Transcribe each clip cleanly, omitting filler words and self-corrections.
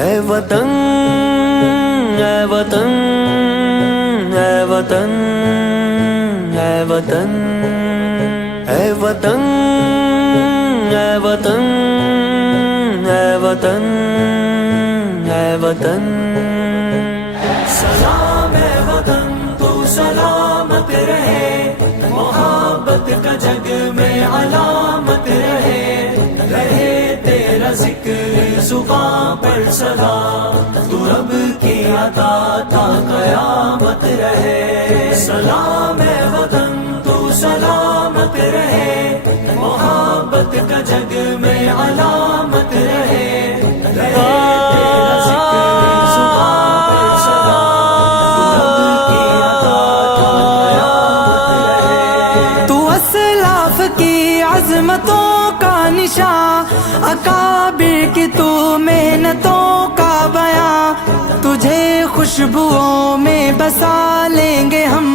اے وطن اے وطن اے وطن اے وطن اے وطن اے وطن اے وطن اے وطن سلام اے وطن تو سلامت رہے، محبت کا جگ میں علامت رہے، رہے تیرا ذکر زباں پر سدا، تو رب کی عطا تا قیامت رہے۔ سلام اے وطن تو سلامت رہے، محبت کا جگ میں علامت رہے، رہے تیرا ذکر زباں پر سدا، تو رب کی عطا تا قیامت رہے۔ تو اسلاف کی عظمتوں کا نشان، اکابر کی تو محنتوں کا بیان، تجھے خوشبوؤں میں بسا لیں گے ہم،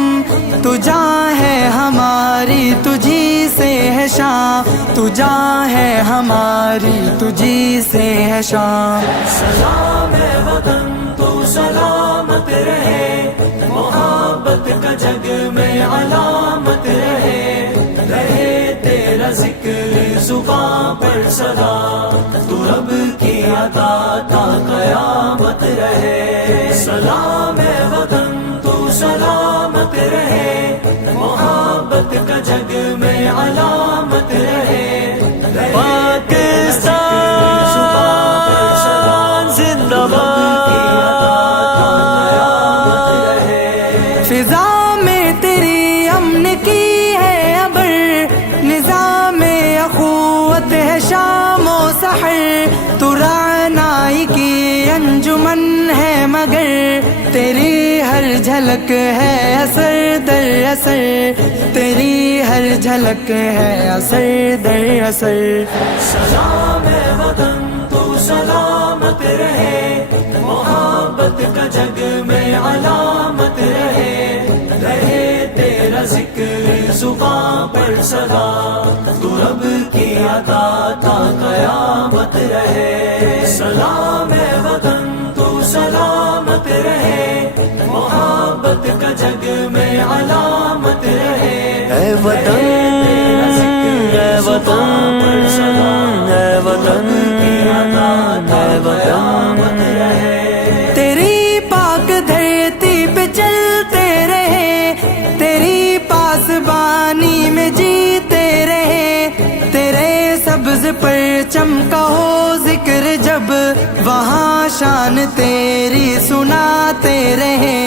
تو جاں ہے ہماری تجھی سے ہے شان، تو جاں ہے ہماری تجھی سے ہے شان۔ سلام اے وطن تو سلامت رہے، محبت کا جگ میں علامت رہے، رہے تیرا ذکر زباں پر سدا، تو رب کی عطا تا قیامت رہے۔ سلام اے وطن تو سلامت رہے، محبت کا جگ میں علامت رہے، رہے پاکستان زندہ باد، فضا میں تیری امن کی ہے ابر، نظام اخوت ہے شام و سحر، تو رعنائی کی انجمن ہے مگر، تیری ہر جھلک ہے اثر در اثر، تیری ہر جھلک ہے اثر در اثر۔ سلام اے وطن تو سلامت رہے، محبت کا جگ میں علامت رہے، رہے تیرا ذکر زباں پر سدا، تو رب کی عطا تا قیامت رہے۔ سلام اے وطن تو سلامت رہے، محبت کا جگ میں علامت رہے، اے وطن اے وطن اے وطن اے وطن تیری پاک دھرتی پہ چلتے رہے، تیری پاسبانی میں جیتے رہے، تیرے سبز پرچم کا ہو ذکر جب، وہاں شان تیری سناتے رہے،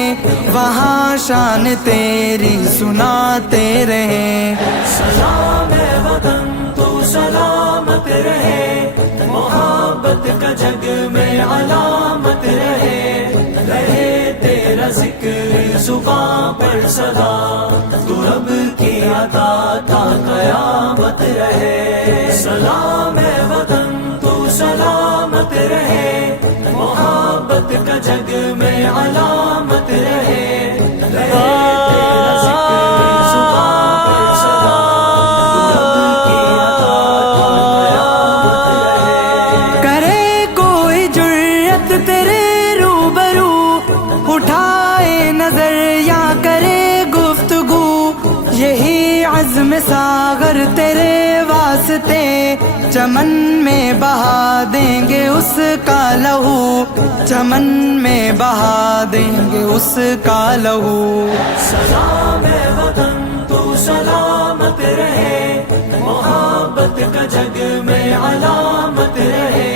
وہاں شان تیری سناتے رہے۔ سلام اے وطن تو سلامت رہے، محبت کا جگ میں علامت رہے، رہے تیرا ذکر زباں پر سدا، تو رب کی عطا تا قیامت رہے۔ سلام اے وطن تو سلامت رہے، محبت کا جگ میں علامت رہے، رہے تیرا ذکر زباں پر سدا، تو رب کی عطا تا قیامت رہے۔ کرے کوئی جرأت تیرے روبرو، اٹھائے نظر یا کرے گفتگو، یہی عزم ساغر تیرے واسطے، چمن میں بہا دیں گے اس کا لہو، چمن میں بہا دیں گے اس کا لہو۔ سلام اے وطن تو سلامت رہے، محبت کا جگ میں علامت رہے،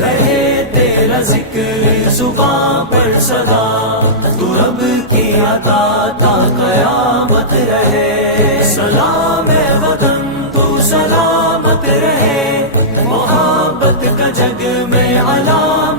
رہے تیرا ذکر زباں پر سدا، تو رب کی عطا تا قیامت رہے۔ سلام اے وطن تو سلامت رہے، محبت کا جگ میں علامت